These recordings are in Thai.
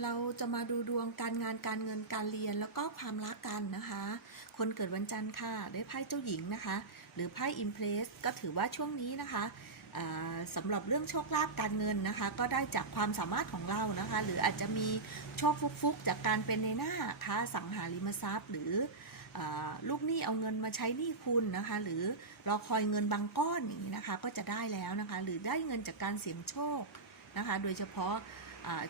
เราจะมาดูดวงการงานการเงินการเรียนแล้วก็ความรักกันนะคะ คนเกิดวันจันทร์ค่ะได้ไพ่เจ้าหญิงนะคะ หรือไพ่อิมเพรสก็ถือว่าช่วงนี้นะคะสำหรับเรื่องโชคลาภการเงินนะคะ ก็ได้จากความสามารถของเรานะคะ หรืออาจจะมีโชคฟุกๆ จากการเป็นในหน้าค้าสังหาริมทรัพย์ หรืออลูกหนี้เอาเงินมาใช้หนี้คุณนะคะ หรือรอคอยเงินบางก้อนอย่างนี้นะคะ ก็จะได้แล้วนะคะ หรือได้เงินจากการเสี่ยงโชคนะคะ โดยเฉพาะ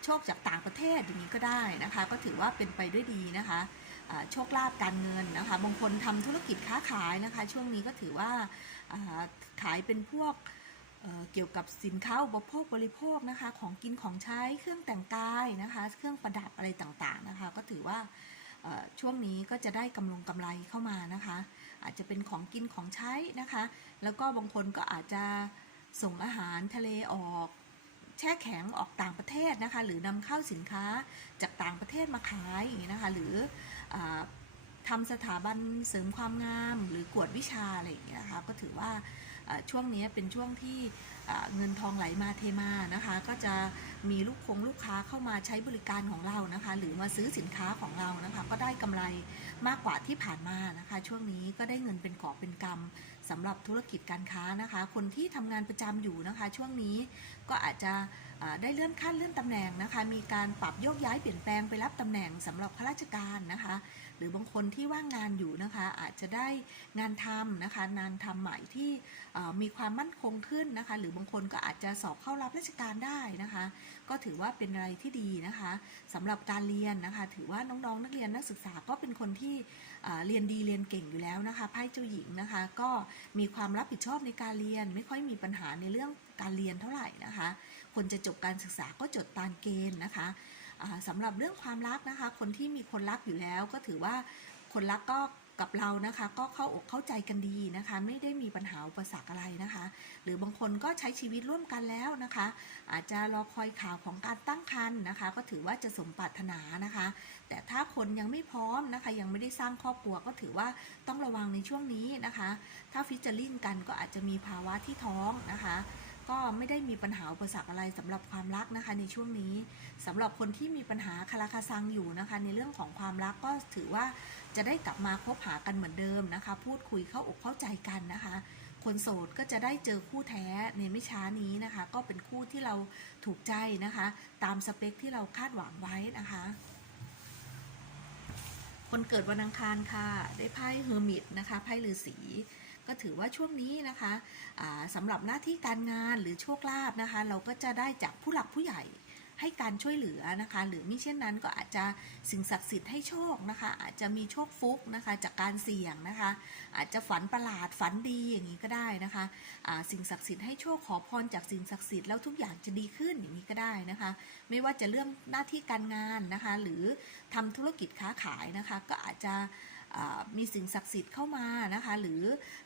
โชคจากต่างประเทศอย่างนี้ก็ได้นะคะ ก็ถือว่าเป็นไปด้วยดีนะคะโชคลาภการเงินนะคะบางคนทำธุรกิจค้าขายนะคะ ช่วงนี้ก็ถือว่าขายเป็นพวกเเกี่ยวกับสินค้าอุปโภคบริโภคนะคะ ของกินของใช้เครื่องแต่งกายนะคะ เครื่องประดับอะไรต่างๆนะคะ ก็ถือว่าช่วงนี้ก็จะได้กำลงกำไรเข้ามานะคะ อาจจะเป็นของกินของใช้นะคะ แล้วก็บางคนก็อาจจะส่งอาหารทะเลออก ช่แข็งออกต่างประเทศนะคะ หรือนำเข้าสินค้าจากต่างประเทศมาขายอย่างนี้นะคะ หรืออาทำสถาบันเสริมความงาม หรือกวดวิชาอะไรอย่างเงี้ยนะคะ ก็ถือว่า ช่วงนี้เป็นช่วงที่เงินทองไหลมาเทมานะคะ ก็จะมีลูกคงลูกค้าเข้ามาใช้บริการของเรานะคะ หรือมาซื้อสินค้าของเรานะคะ ก็ได้กำไรมากกว่าที่ผ่านมานะคะ ช่วงนี้ก็ได้เงินเป็นกอบเป็นกำสำหรับธุรกิจการค้านะคะ คนที่ทำงานประจำอยู่นะคะ ช่วงนี้ก็อาจจะได้เลื่อนขั้นเลื่อนตำแหน่งนะคะ มีการปรับโยกย้ายเปลี่ยนแปลงไปรับตำแหน่งสำหรับข้าราชการนะคะ รือบางคนที่ว่างงานอยู่นะคะ อาจจะได้งานทำนะคะงานทำใหม่ที่มีความมั่นคงขึ้นนะคะ หรือบางคนก็อาจจะสอบเข้ารับราชการได้นะคะ ก็ถือว่าเป็นอะไรที่ดีนะคะสำหรับการเรียนนะคะ ถือว่าน้องๆ นักเรียนนักศึกษาก็เป็นคนที่เรียนดีเรียนเก่งอยู่แล้วนะคะไพ่เจ้าหญิงนะคะ ก็มีความรับผิดชอบในการเรียน ไม่ค่อยมีปัญหาในเรื่องการเรียนเท่าไหร่นะคะ คนจะจบการศึกษาก็จดตามเกณฑ์นะคะ สำหรับเรื่องความรักนะคะ คนที่มีคนรักอยู่แล้วก็ถือว่าคนรักก็กับเรานะคะก็เข้าอกเข้าใจกันดีนะคะ ไม่ได้มีปัญหาอุปสรรคอะไรนะคะ หรือบางคนก็ใช้ชีวิตร่วมกันแล้วนะคะ อาจจะรอคอยข่าวของการตั้งครรภ์นะคะ ก็ถือว่าจะสมปรารถนานะคะ แต่ถ้าคนยังไม่พร้อมนะคะ ยังไม่ได้สร้างครอบครัวก็ถือว่าต้องระวังในช่วงนี้นะคะ ถ้าฟิชเจอริงกันก็อาจจะมีภาวะที่ท้องนะคะ ก็ไม่ได้มีปัญหาอุปสรรคอะไรสำหรับความรักนะคะ ในช่วงนี้สำหรับคนที่มีปัญหาคาราคาซังอยู่นะคะ ในเรื่องของความรักก็ถือว่าจะได้กลับมาคบหากันเหมือนเดิมนะคะ พูดคุยเข้าอกเข้าใจกันนะคะ คนโสดก็จะได้เจอคู่แท้ในไม่ช้านี้นะคะ ก็เป็นคู่ที่เราถูกใจนะคะ ตามสเปคที่เราคาดหวังไว้นะคะคนเกิดวันอังคารค่ะ ได้ไพ่เฮอร์มิตนะคะไพ่ฤาษี ก็ถือว่าช่วงนี้นะคะสำหรับหน้าที่การงานหรือโชคลาภนะคะ เราก็จะได้จากผู้หลักผู้ใหญ่ให้การช่วยเหลือนะคะ หรือมิเช่นนั้นก็อาจจะสิ่งศักดิ์สิทธิ์ให้โชคนะคะ อาจจะมีโชคฟุกนะคะจากการเสี่ยงนะคะ อาจจะฝันประหลาดฝันดีอย่างนี้ก็ได้นะคะอ่าสิ่งศักดิ์สิทธิ์ให้โชคขอพรจากสิ่งศักดิ์สิทธิ์แล้วทุกอย่างจะดีขึ้นอย่างนี้ก็ได้นะคะ ไม่ว่าจะเรื่องหน้าที่การงานนะคะ หรือทำธุรกิจค้าขายนะคะ ก็อาจจะ มีสิ่งศักดิ์สิทธิ์เข้ามานะคะ หรือ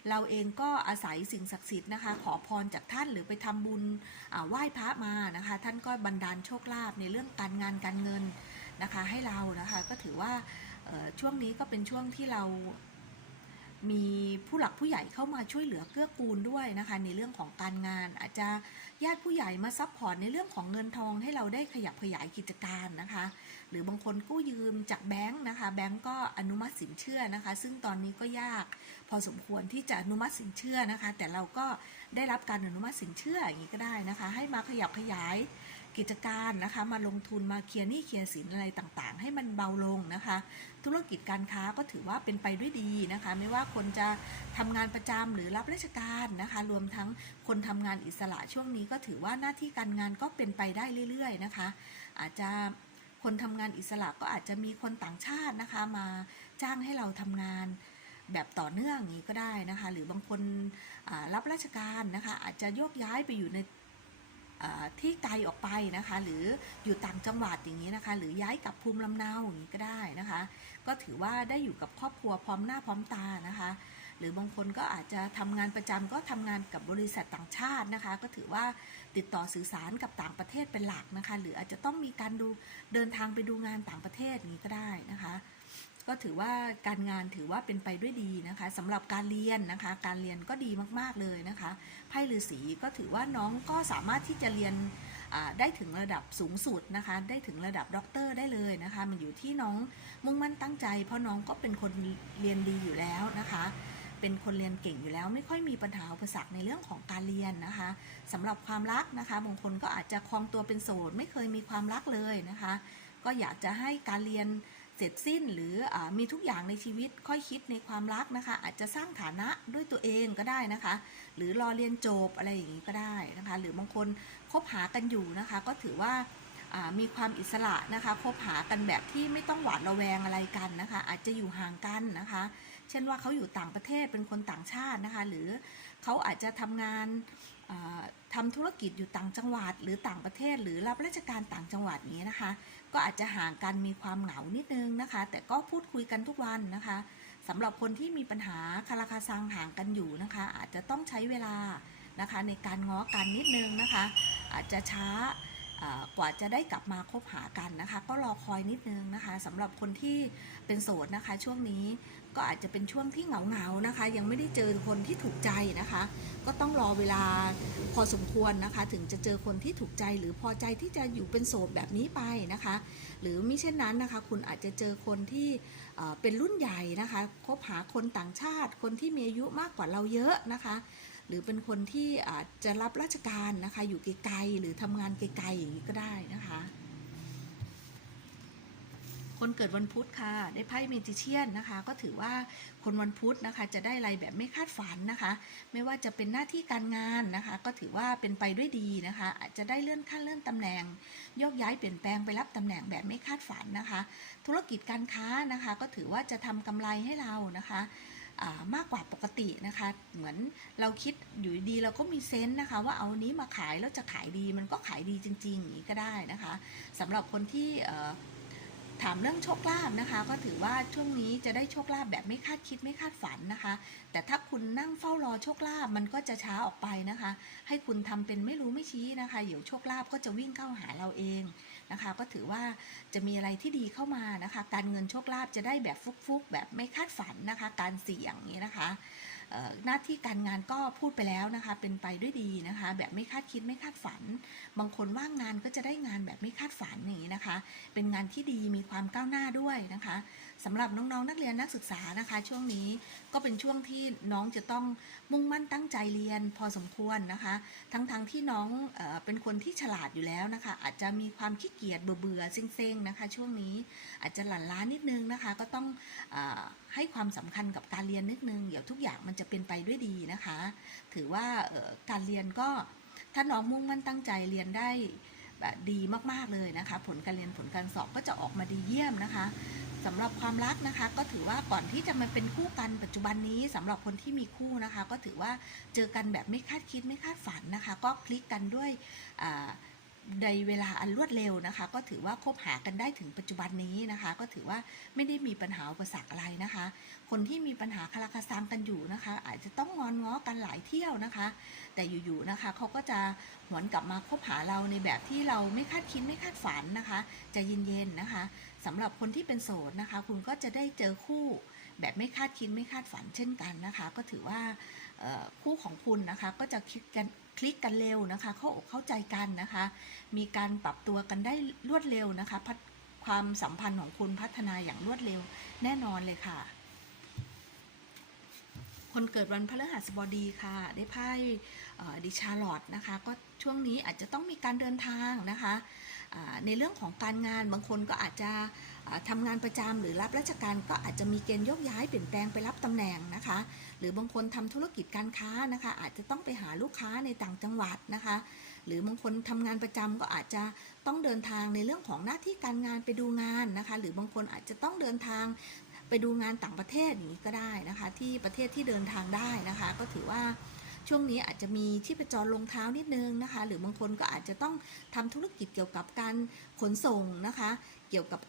เราเองก็อาศัยสิ่งศักดิ์สิทธิ์นะคะ ขอพรจากท่านหรือไปทำบุญไหว้พระมานะคะ ท่านก็บันดาลโชคลาภในเรื่องการงานการเงินนะคะ ให้เรานะคะก็ถือว่าช่วงนี้ก็เป็นช่วงที่เรามีผู้หลักผู้ใหญ่เข้ามาช่วยเหลือเกื้อกูลด้วยนะคะ ในเรื่องของการงาน อาจจะญาติผู้ใหญ่มาซัพพอร์ตในเรื่องของเงินทองให้เราได้ขยับขยายกิจการนะคะ รือบางคนกู้ยืมจากแบงค์นะคะแบงค์ก็อนุมัติสินเชื่อนะคะ ซึ่งตอนนี้ก็ยากพอสมควรที่จะอนุมัติสินเชื่อนะคะ แต่เราก็ได้รับการอนุมัติสินเชื่ออย่างนี้ก็ได้นะคะ ให้มาขยับขยายกิจการนะคะ มาลงทุนมาเคลียร์หนี้เคลียร์สินอะไรต่างๆ ให้มันเบาลงนะคะ ธุรกิจการค้าก็ถือว่าเป็นไปด้วยดีนะคะ ไม่ว่าคนจะทำงานประจำหรือรับราชการนะคะ รวมทั้งคนทำงานอิสระช่วงนี้ก็ถือว่าหน้าที่การงานก็เป็นไปได้เรื่อย ๆ นะคะ อาจจะ คนทำงานอิสระก็อาจจะมีคนต่างชาตินะคะมาจ้างให้เราทำงานแบบต่อเนื่องอย่างนี้ก็ได้นะคะ หรือบางคนรับราชการนะคะ อาจจะโยกย้ายไปอยู่ในที่ไกลออกไปนะคะ หรืออยู่ต่างจังหวัดอย่างนี้นะคะ หรือย้ายกลับภูมิลำเนาอย่างนี้ก็ได้นะคะ ก็ถือว่าได้อยู่กับครอบครัวพร้อมหน้าพร้อมตานะคะ หรือบางคนก็อาจจะทำงานประจำก็ทำงานกับบริษัทต่างชาตินะคะ ก็ถือว่าติดต่อสื่อสารกับต่างประเทศเป็นหลักนะคะ หรืออาจจะต้องมีการดูเดินทางไปดูงานต่างประเทศนี้ก็ได้นะคะก็ถือว่าการงานถือว่าเป็นไปด้วยดีนะคะสำหรับการเรียนนะคะ การเรียนก็ดีมากๆเลยนะคะไพ่ฤาษีก็ถือว่าน้องก็สามารถที่จะเรียนได้ถึงระดับสูงสุดนะคะ ได้ถึงระดับด็อกเตอร์ได้เลยนะคะ มันอยู่ที่น้องมุ่งมั่นตั้งใจ เพราะน้องก็เป็นคนเรียนดีอยู่แล้วนะคะ เป็นคนเรียนเก่งอยู่แล้ว ไม่ค่อยมีปัญหาอุปสรรคในเรื่องของการเรียนนะคะสำหรับความรักนะคะบางคนก็อาจจะคลองตัวเป็นโสดไม่เคยมีความรักเลยนะคะ ก็อยากจะให้การเรียนเสร็จสิ้นหรืออมีทุกอย่างในชีวิตค่อยคิดในความรักนะคะ อาจจะสร้างฐานะด้วยตัวเองก็ได้นะคะ หรือรอเรียนจบอะไรอย่างนี้ก็ได้นะคะ หรือบางคนคบหากันอยู่นะคะ ก็ถือว่าอ่ามีความอิสระนะคะคบหากันแบบที่ไม่ต้องหวาดระแวงอะไรกันนะคะ อาจจะอยู่ห่างกันนะคะ เช่นว่าเขาอยู่ต่างประเทศเป็นคนต่างชาตินะคะ หรือเขาอาจจะทำงานอ่าทำธุรกิจอยู่ต่างจังหวัด หรือต่างประเทศ หรือรับราชการต่างจังหวัดนี้นะคะ ก็อาจจะห่างกันมีความเหงานิดนึงนะคะ แต่ก็พูดคุยกันทุกวันนะคะสำหรับคนที่มีปัญหาคาราคาซังห่างกันอยู่นะคะ อาจจะต้องใช้เวลานะคะในการง้อกันนิดนึงนะคะ อาจจะช้ากว่าจะได้กลับมาคบหากันนะคะ ก็รอคอยนิดนึงนะคะสำหรับคนที่เป็นโสดนะคะ ช่วงนี้ ก็อาจจะเป็นช่วงที่เหงาๆนะคะ ยังไม่ได้เจอคนที่ถูกใจนะคะ ก็ต้องรอเวลาพอสมควรนะคะ ถึงจะเจอคนที่ถูกใจ หรือพอใจที่จะอยู่เป็นโสดแบบนี้ไปนะคะ หรือมิเช่นนั้นนะคะ คุณอาจจะเจอคนที่เป็นรุ่นใหญ่นะคะคบหาคนต่างชาติ คนที่มีอายุมากกว่าเราเยอะนะคะ หรือเป็นคนที่อาจจะรับราชการนะคะ อยู่ไกลๆหรือทำงานไกลๆอย่างนี้ก็ได้นะคะ คนเกิดวันพุธค่ะ ได้ไพ่เมจิเชียนนะคะ ก็ถือว่าคนวันพุธนะคะ จะได้อะไรแบบไม่คาดฝันนะคะ ไม่ว่าจะเป็นหน้าที่การงานนะคะ ก็ถือว่าเป็นไปด้วยดีนะคะ อาจจะได้เลื่อนขั้นเลื่อนตำแหน่งยกย้ายเปลี่ยนแปลงไปรับตำแหน่งแบบไม่คาดฝันนะคะ ธุรกิจการค้านะคะ ก็ถือว่าจะทำกำไรให้เรานะคะมากกว่าปกตินะคะ เหมือนเราคิดอยู่ดีเราก็มีเซนส์นะคะ ว่าเอานี้มาขายแล้วจะขายดีมันก็ขายดีจริงๆอย่างนี้ก็ได้นะคะสำหรับคนที่ ถามเรื่องโชคลาภนะคะ ก็ถือว่าช่วงนี้จะได้โชคลาภแบบไม่คาดคิดไม่คาดฝันนะคะ แต่ถ้าคุณนั่งเฝ้ารอโชคลาภมันก็จะช้าออกไปนะคะ ให้คุณทำเป็นไม่รู้ไม่ชี้นะคะเดี๋ยวโชคลาภก็จะวิ่งเข้าหาเราเองนะคะ ก็ถือว่าจะมีอะไรที่ดีเข้ามานะคะ การเงินโชคลาภจะได้แบบฟุกๆ แบบไม่คาดฝันนะคะ การเสี่ยงอย่างนี้นะคะ หน้าที่การงานก็พูดไปแล้วนะคะ เป็นไปด้วยดีนะคะ แบบไม่คาดคิดไม่คาดฝัน บางคนว่างงานก็จะได้งานแบบไม่คาดฝันอย่างนี้นะคะ เป็นงานที่ดีมีความก้าวหน้าด้วยนะคะสำหรับน้องๆ นักเรียนนักศึกษานะคะ ช่วงนี้ก็เป็นช่วงที่น้องจะต้องมุ่งมั่นตั้งใจเรียนพอสมควรนะคะ ทั้งๆทที่น้องเออเป็นคนที่ฉลาดอยู่แล้วนะคะ อาจจะมีความขี้เกียจเบื่อๆเซ็งๆนะคะ ช่วงนี้อาจจะหลั่นล้านิดนึงนะคะ ก็ต้องออให้ความสำคัญกับการเรียนนิดนึงเดี๋ยวทุกอย่างมันจะเป็นไปด้วยดีนะคะ ถือว่าการเรียนก็ถ้าน้องมุ่งมั่นตั้งใจเรียนได้ดีมากๆเลยนะคะ ผลการเรียนผลการสอบก็จะออกมาดีเยี่ยมนะคะสำหรับความรักนะคะ ก็ถือว่าก่อนที่จะมาเป็นคู่กันปัจจุบันนี้สำหรับคนที่มีคู่นะคะ ก็ถือว่าเจอกันแบบไม่คาดคิดไม่คาดฝันนะคะ ก็คลิกกันด้วยในเวลาอันรวดเร็วนะคะ ก็ถือว่าคบหากันได้ถึงปัจจุบันนี้นะคะ ก็ถือว่าไม่ได้มีปัญหาอุปสรรคอะไรนะคะ คนที่มีปัญหาคาราคาซังกันอยู่นะคะ อาจจะต้องงอนง้อกันหลายเที่ยวนะคะ แต่อยู่ๆนะคะเขาก็จะหวนกลับมาคบหาเราในแบบที่เราไม่คาดคิดไม่คาดฝันนะคะจะเย็นๆนะคะสำหรับคนที่เป็นโสดนะคะ คุณก็จะได้เจอคู่แบบไม่คาดคิดไม่คาดฝันเช่นกันนะคะ ก็ถือว่าคู่ของคุณนะคะก็จะคลิกกันคลิกกันเร็วนะคะ เข้าอกเข้าใจกันนะคะ มีการปรับตัวกันได้รวดเร็วนะคะความสัมพันธ์ของคุณพัฒนาอย่างรวดเร็วแน่นอนเลยค่ะ คนเกิดวันพฤหัสบดีค่ะ ได้ไพ่ดิชาร์ลอตนะคะ ก็ช่วงนี้อาจจะต้องมีการเดินทางนะคะในเรื่องของการงานบางคนก็อาจจะอ่าทำงานประจำหรือรับราชการก็อาจจะมีเกณฑ์ยกย้ายเปลี่ยนแปลงไปรับตำแหน่งนะคะ หรือบางคนทำธุรกิจการค้านะคะ อาจจะต้องไปหาลูกค้าในต่างจังหวัดนะคะ หรือบางคนทำงานประจำก็อาจจะต้องเดินทางในเรื่องของหน้าที่การงานไปดูงานนะคะ หรือบางคนอาจจะต้องเดินทาง ไปดูงานต่างประเทศอย่างนี้ก็ได้นะคะ ที่ประเทศที่เดินทางได้นะคะ ก็ถือว่าช่วงนี้อาจจะมีที่ประจรลงเท้านิดนึงนะคะ หรือบางคนก็อาจจะต้องทำธุรกิจเกี่ยวกับการขนส่งนะคะ เกี่ยวกับ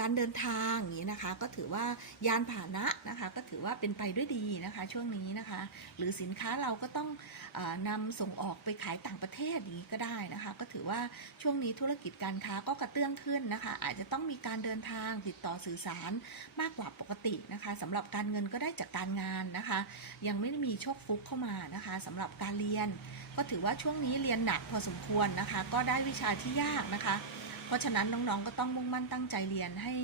การเดินทางอย่างนี้นะคะ ก็ถือว่ายานพาหนะนะคะ ก็ถือว่าเป็นไปด้วยดีนะคะ ช่วงนี้นะคะ หรือสินค้าเราก็ต้องออนำส่งออกไปขายต่างประเทศอย่างนี้ก็ได้นะคะ ก็ถือว่าช่วงนี้ธุรกิจการค้าก็กระเตื้องขึ้นนะคะ อาจจะต้องมีการเดินทางติดต่อสื่อสารมากกว่าปกตินะคะสำหรับการเงินก็ได้จากการงานนะคะ ยังไม่ได้มีโชคฟุกเข้ามานะคะสำหรับการเรียน ก็ถือว่าช่วงนี้เรียนหนักพอสมควรนะคะ ก็ได้วิชาที่ยากนะคะ เพราะฉะนั้นน้องๆก็ต้องมุ่งมั่นตั้งใจเรียนให้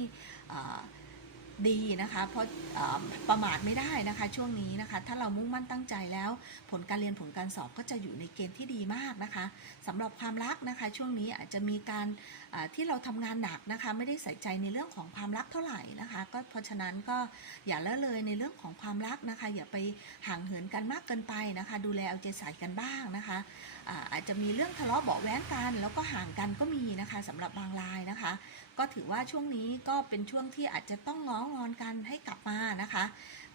ดีนะคะเพราะประมาทไม่ได้นะคะช่วงนี้นะคะ ถ้าเรามุ่งมั่นตั้งใจแล้ว ผลการเรียนผลการสอบก็จะอยู่ในเกณฑ์ที่ดีมากนะคะ สำหรับความรักนะคะ ช่วงนี้อาจจะมีการที่เราทำงานหนักนะคะ ไม่ได้ใส่ใจในเรื่องของความรักเท่าไหร่นะคะ ก็เพราะฉะนั้นก็อย่าละเลยในเรื่องของความรักนะคะ อย่าไปห่างเหินกันมากเกินไปนะคะ ดูแลเอาใจใส่กันบ้างนะคะอาจจะมีเรื่องทะเลาะเบาะแว้งกัน แล้วก็ห่างกันก็มีนะคะสำหรับบางรายนะคะ ก็ถือว่าช่วงนี้ก็เป็นช่วงที่อาจจะต้องง้องอนกันให้กลับมานะคะ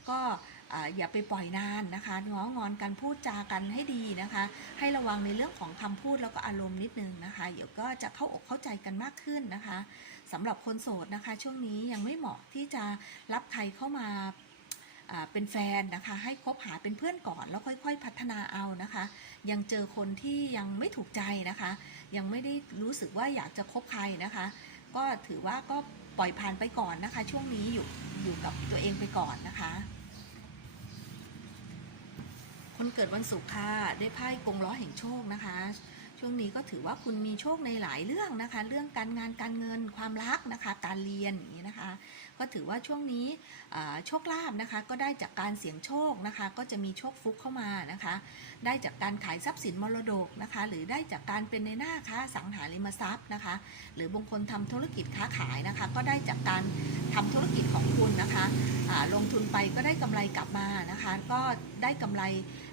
ก็ อย่าไปปล่อยนานนะคะง้องอนกันพูดจากันให้ดีนะคะ ให้ระวังในเรื่องของคำพูดแล้วก็อารมณ์นิดนึงนะคะ เดี๋ยวก็จะเข้าอกเข้าใจกันมากขึ้นนะคะสำหรับคนโสดนะคะ ช่วงนี้ยังไม่เหมาะที่จะรับใครเข้ามาเป็นแฟนนะคะ ให้คบหาเป็นเพื่อนก่อนแล้วค่อยๆ พัฒนาเอานะคะ ยังเจอคนที่ยังไม่ถูกใจนะคะ ยังไม่ได้รู้สึกว่าอยากจะคบใครนะคะ ก็ถือว่าก็ปล่อยผ่านไปก่อนนะคะ ช่วงนี้อยู่อยู่กับตัวเองไปก่อนนะคะ คนเกิดวันศุกร์ค่ะ ได้ไพ่กงล้อแห่งโชคนะคะ ช่วงนี้ก็ถือว่าคุณมีโชคในหลายเรื่องนะคะ เรื่องการงานการเงินความรักนะคะ การเรียนอย่างนี้นะคะ ก็ถือว่าช่วงนี้โชคลาภนะคะ ก็ได้จากการเสี่ยงโชคนะคะ ก็จะมีโชคฟุกเข้ามานะคะ ได้จากการขายทรัพย์สินมรดกนะคะ หรือได้จากการเป็นในหน้าค้าสังหาริมทรัพย์นะคะ หรือบางคนทำธุรกิจค้าขายนะคะ ก็ได้จากการทำธุรกิจของ ลงทุนไปก็ได้กำไรกลับมานะคะ ก็ได้กำไร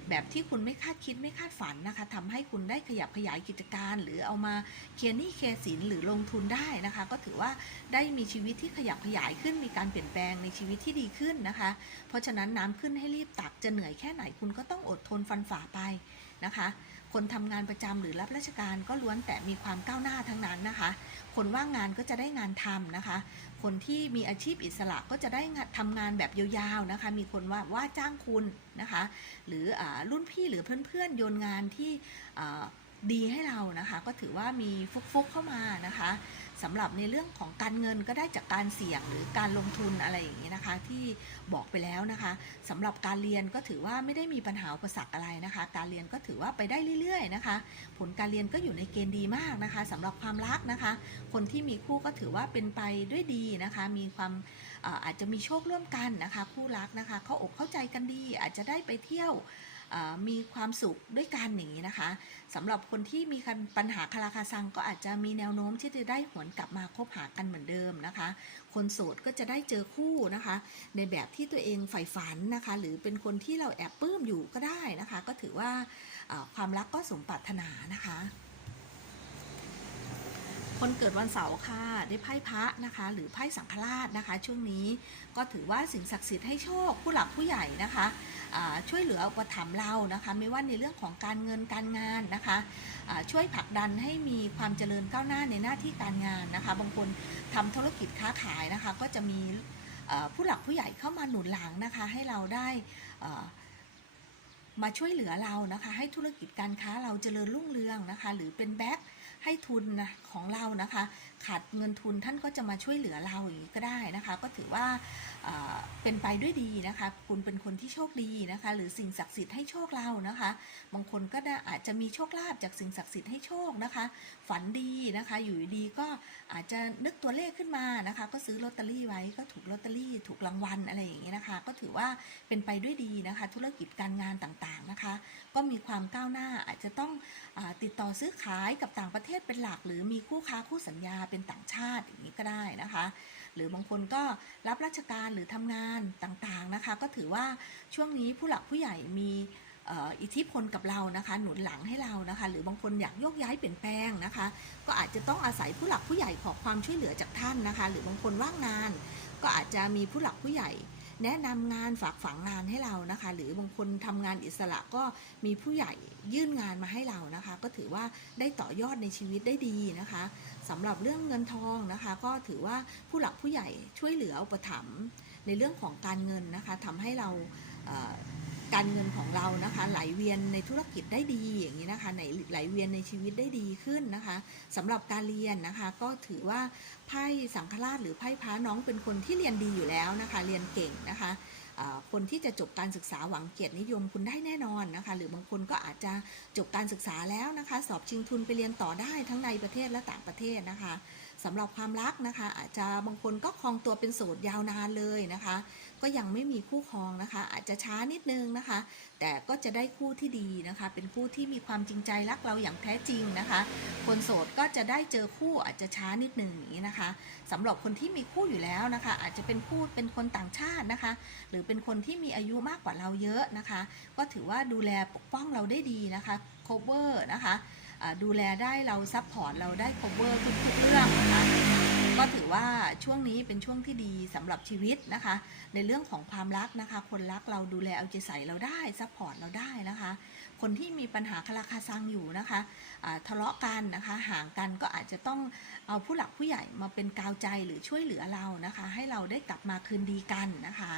แบบที่คุณไม่คาดคิดไม่คาดฝันนะคะทำให้คุณได้ขยับขยายกิจการ หรือเอามาเคลียร์หนี้เคลียร์สินหรือลงทุนได้นะคะ ก็ถือว่าได้มีชีวิตที่ขยับขยายขึ้นมีการเปลี่ยนแปลงในชีวิตที่ดีขึ้นนะคะ เพราะฉะนั้นน้ำขึ้นให้รีบตักจะเหนื่อยแค่ไหนคุณก็ต้องอดทนฟันฝ่าไปนะคะ คนทำงานประจำหรือรับราชการก็ล้วนแต่มีความก้าวหน้าทั้งนั้นนะคะ คนว่างงานก็จะได้งานทำนะคะ คนที่มีอาชีพอิสระก็จะได้งานทำงานแบบยาวๆนะคะ มีคนว่าว่าจ้างคุณนะคะ หรืออรุ่นพี่หรือเพื่อนๆโยนงานที่ ดีให้เรานะคะ ก็ถือว่ามีฟุกๆเข้ามานะคะสำหรับในเรื่องของการเงินก็ได้จากการเสี่ยงหรือการลงทุนอะไรอย่างนี้นะคะ ที่บอกไปแล้วนะคะสำหรับการเรียนก็ถือว่าไม่ได้มีปัญหาอุปสรรคอะไรนะคะ การเรียนก็ถือว่าไปได้เรื่อยๆนะคะ ผลการเรียนก็อยู่ในเกณฑ์ดีมากนะคะสำหรับความรักนะคะ คนที่มีคู่ก็ถือว่าเป็นไปด้วยดีนะคะ มีความอาจจะมีโชคร่วมกันนะคะ คู่รักนะคะ เขาอกเข้าใจกันดีอาจจะได้ไปเที่ยว มีความสุขด้วยกันอย่างนี้นะคะสำหรับคนที่มีปัญหาคาราคาซังก็อาจจะมีแนวโน้มที่จะได้หวนกลับมาคบหากันเหมือนเดิมนะคะ คนโสดก็จะได้เจอคู่นะคะ ในแบบที่ตัวเองใฝ่ฝันนะคะ หรือเป็นคนที่เราแอบปลื้มอยู่ก็ได้นะคะ ก็ถือว่าความรักก็สมปรารถนานะคะคนเกิดวันเสาร์ค่ะ ได้ไพ่พระนะคะ หรือไพ่สังฆราชนะคะ ช่วงนี้ ก็ถือว่าสิ่งศักดิ์สิทธิ์ให้โชคผู้หลักผู้ใหญ่นะคะช่วยเหลืออุปถัมภ์เรานะคะไม่ว่าในเรื่องของการเงินการงานนะคะช่วยผลักดันให้มีความเจริญก้าวหน้าในหน้าที่การงานนะคะบางคนทำธุรกิจค้าขายนะคะก็จะมีผู้หลักผู้ใหญ่เข้ามาหนุนหลังนะคะให้เราได้มาช่วยเหลือเรานะคะให้ธุรกิจการค้าเราเจริญรุ่งเรืองนะคะหรือเป็นแบ็คให้ทุนนะของเรานะคะ ขาดเงินทุนท่านก็จะมาช่วยเหลือเราอย่างนี้ก็ได้นะคะ ก็ถือว่าเป็นไปด้วยดีนะคะ คุณเป็นคนที่โชคดีนะคะ หรือสิ่งศักดิ์สิทธิ์ให้โชคเรานะคะ บางคนก็อาจจะมีโชคลาภจากสิ่งศักดิ์สิทธิ์ให้โชคนะคะ ฝันดีนะคะ อยู่ดีก็อาจจะนึกตัวเลขขึ้นมานะคะ ก็ซื้อลอตเตอรี่ไว้ก็ถูกลอตเตอรี่ถูกรางวัลอะไรอย่างเงี้นะคะ ก็ถือว่าเป็นไปด้วยดีนะคะ ธุรกิจการงานต่างๆนะคะ ก็มีความก้าวหน้าอาจจะต้องอติดต่อซื้อขายกับต่างประเทศเป็นหลัก หรือมีคู่ค้าคู่สัญญาเป็นต่างชาติอย่างนี้ก็ได้นะคะ หรือบางคนก็รับราชการหรือทำงานต่างๆนะคะ ก็ถือว่าช่วงนี้ผู้หลักผู้ใหญ่มีอิทธิพลกับเรานะคะ หนุนหลังให้เรานะคะ หรือบางคนอยากโยกย้ายเปลี่ยนแปลงนะคะ ก็อาจจะต้องอาศัยผู้หลักผู้ใหญ่ขอความช่วยเหลือจากท่านนะคะ หรือบางคนว่างงาน ก็อาจจะมีผู้หลักผู้ใหญ่ แนะนำงานฝากฝังงานให้เรานะคะ หรือบางคนทำงานอิสระก็มีผู้ใหญ่ยื่นงานมาให้เรานะคะ ก็ถือว่าได้ต่อยอดในชีวิตได้ดีนะคะสำหรับเรื่องเงินทองนะคะ ก็ถือว่าผู้หลักผู้ใหญ่ช่วยเหลืออุปถัมภ์ในเรื่องของการเงินนะคะทำให้เรา การเงินของเรานะคะไหลเวียนในธุรกิจได้ดีอย่างนี้นะคะไหนไหลเวียนในชีวิตได้ดีขึ้นนะคะสำหรับการเรียนนะคะ ก็ถือว่าไพ่สังฆราชหรือไพ่พระน้องเป็นคนที่เรียนดีอยู่แล้วนะคะ เรียนเก่งนะคะคนที่จะจบการศึกษาหวังเกียรตินิยมคุณได้แน่นอนนะคะ หรือบางคนก็อาจจะจบการศึกษาแล้วนะคะ สอบชิงทุนไปเรียนต่อได้ทั้งในประเทศและต่างประเทศนะคะ สำหรับความรักนะคะ อาจจะบางคนก็ครองตัวเป็นโสดยาวนานเลยนะคะ ก็ยังไม่มีคู่ครองนะคะ อาจจะช้านิดนึงนะคะ แต่ก็จะได้คู่ที่ดีนะคะ เป็นคู่ที่มีความจริงใจรักเราอย่างแท้จริงนะคะ คนโสดก็จะได้เจอคู่อาจจะช้านิดนึงอย่างนี้นะคะสำหรับคนที่มีคู่อยู่แล้วนะคะ อาจจะเป็นคู่เป็นคนต่างชาตินะคะ หรือเป็นคนที่มีอายุมากกว่าเราเยอะนะคะ ก็ถือว่าดูแลปกป้องเราได้ดีนะคะ cover นะคะ ดูแลได้เราซัพพอร์ตเราได้ cover ทุกๆเรื่องนะคะก็ถือว่าช่วงนี้เป็นช่วงที่ดีสำหรับชีวิตนะคะ ในเรื่องของความรักนะคะ คนรักเราดูแลเอาใจใส่เราได้ซัพพอร์ตเราได้นะคะ คนที่มีปัญหาคาราคาซังอยู่นะคะอ่าทะเลาะกันนะคะห่างกันก็อาจจะต้องเอาผู้หลักผู้ใหญ่มาเป็นกาวใจหรือช่วยเหลือเรานะคะ ให้เราได้กลับมาคืนดีกันนะคะ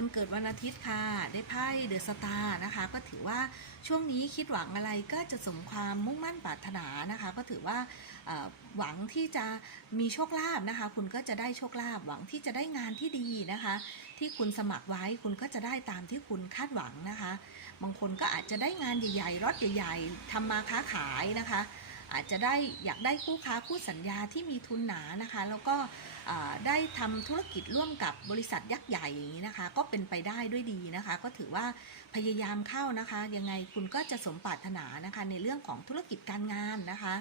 คนเกิดวันอาทิตย์ค่ะ ได้ไพ่เดอะสตาร์นะคะ ก็ถือว่าช่วงนี้คิดหวังอะไรก็จะสมความมุ่งมั่นปรารถนานะคะ ก็ถือว่าหวังที่จะมีโชคลาภนะคะ คุณก็จะได้โชคลาภหวังที่จะได้งานที่ดีนะคะ ที่คุณสมัครไว้คุณก็จะได้ตามที่คุณคาดหวังนะคะ บางคนก็อาจจะได้งานใหญ่ๆรถใหญ่ ๆทำมาค้าขายนะคะ อาจจะได้อยากได้คู่ค้าคู่สัญญาที่มีทุนหนานะคะ แล้วก็ได้ทำธุรกิจร่วมกับบริษัทยักษ์ใหญ่อย่างนี้นะคะ ก็เป็นไปได้ด้วยดีนะคะ ก็ถือว่าพยายามเข้านะคะ ยังไงคุณก็จะสมปรารถนานะคะในเรื่องของธุรกิจการงานนะคะ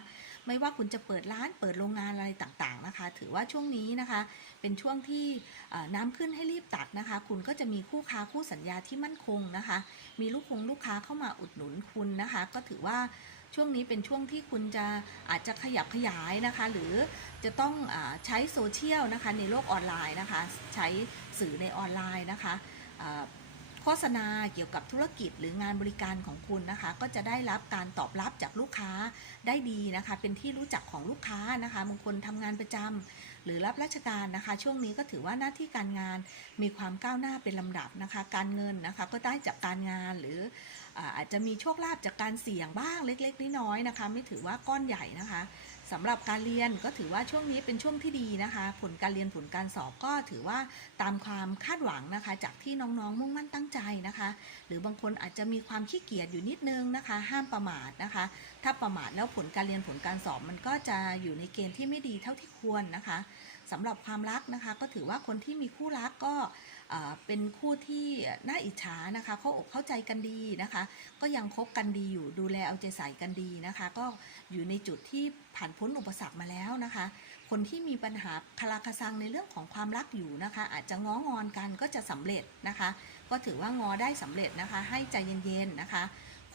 ไม่ว่าคุณจะเปิดร้านเปิดโรงงานอะไรต่างๆนะคะ ถือว่าช่วงนี้นะคะ เป็นช่วงที่น้ำขึ้นให้รีบตัดนะคะ คุณก็จะมีคู่ค้าคู่สัญญาที่มั่นคงนะคะ มีลูกคงลูกค้าเข้ามาอุดหนุนคุณนะคะ ก็ถือว่า ช่วงนี้เป็นช่วงที่คุณจะอาจจะขยับขยายนะคะ หรือจะต้องอใช้โซเชียลนะคะในโลกออนไลน์นะคะ ใช้สื่อในออนไลน์นะคะโฆษณาเกี่ยวกับธุรกิจหรืองานบริการของคุณนะคะ ก็จะได้รับการตอบรับจากลูกค้าได้ดีนะคะ เป็นที่รู้จักของลูกค้านะคะบางคนทำงานประจำหรือรับราชการนะคะ ช่วงนี้ก็ถือว่าหน้าที่การงานมีความก้าวหน้าเป็นลำดับนะคะ การเงินนะคะก็ได้จากการงานหรือ อาจจะมีโชคลาภจากการเสี่ยงบ้างเล็กๆน้อยๆนะคะ ไม่ถือว่าก้อนใหญ่นะคะสำหรับการเรียนก็ถือว่าช่วงนี้เป็นช่วงที่ดีนะคะ ผลการเรียนผลการสอบก็ถือว่าตามความคาดหวังนะคะ จากที่น้องๆ มุ่งมั่นตั้งใจนะคะ หรือบางคนอาจจะมีความขี้เกียจอยู่นิดนึงนะคะ ห้ามประมาทนะคะ ถ้าประมาทแล้วผลการเรียนผลการสอบมันก็จะอยู่ในเกณฑ์ที่ไม่ดีเท่าที่ควรนะคะสำหรับความรักนะคะ ก็ถือว่าคนที่มีคู่รักก็ เป็นคู่ที่น่าอิจฉานะคะ เข้าอกเข้าใจกันดีนะคะ ก็ยังคบกันดีอยู่ดูแลเอาใจใส่กันดีนะคะ ก็อยู่ในจุดที่ผ่านพ้นอุปสรรคมาแล้วนะคะ คนที่มีปัญหาคาราคาซังในเรื่องของความรักอยู่นะคะ อาจจะง้องอนกันก็จะสำเร็จนะคะ ก็ถือว่างอได้สำเร็จนะคะ ให้ใจเย็นๆนะคะ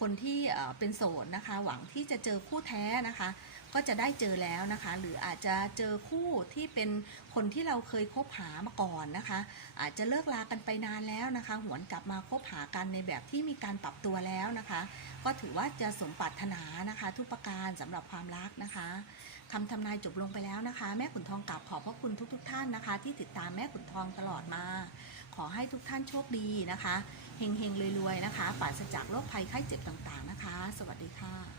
คนที่เป็นโสดนะคะ หวังที่จะเจอคู่แท้นะคะ ก็จะได้เจอแล้วนะคะ หรืออาจจะเจอคู่ที่เป็นคนที่เราเคยคบหามาก่อนนะคะ อาจจะเลิกลากันไปนานแล้วนะคะ หวนกลับมาคบหากันในแบบที่มีการปรับตัวแล้วนะคะ ก็ถือว่าจะสมปรารถนานะคะ ทุกประการสำหรับความรักนะคะคำทำนายจบลงไปแล้วนะคะ แม่ขุนทองกลับขอบพระคุณทุกๆทท่านนะคะ ที่ติดตามแม่ขุนทองตลอดมา ขอให้ทุกท่านโชคดีนะคะเฮงๆรวยๆนะคะปราศจากโรคภัยไข้เจ็บต่างๆนะคะ สวัสดีค่ะ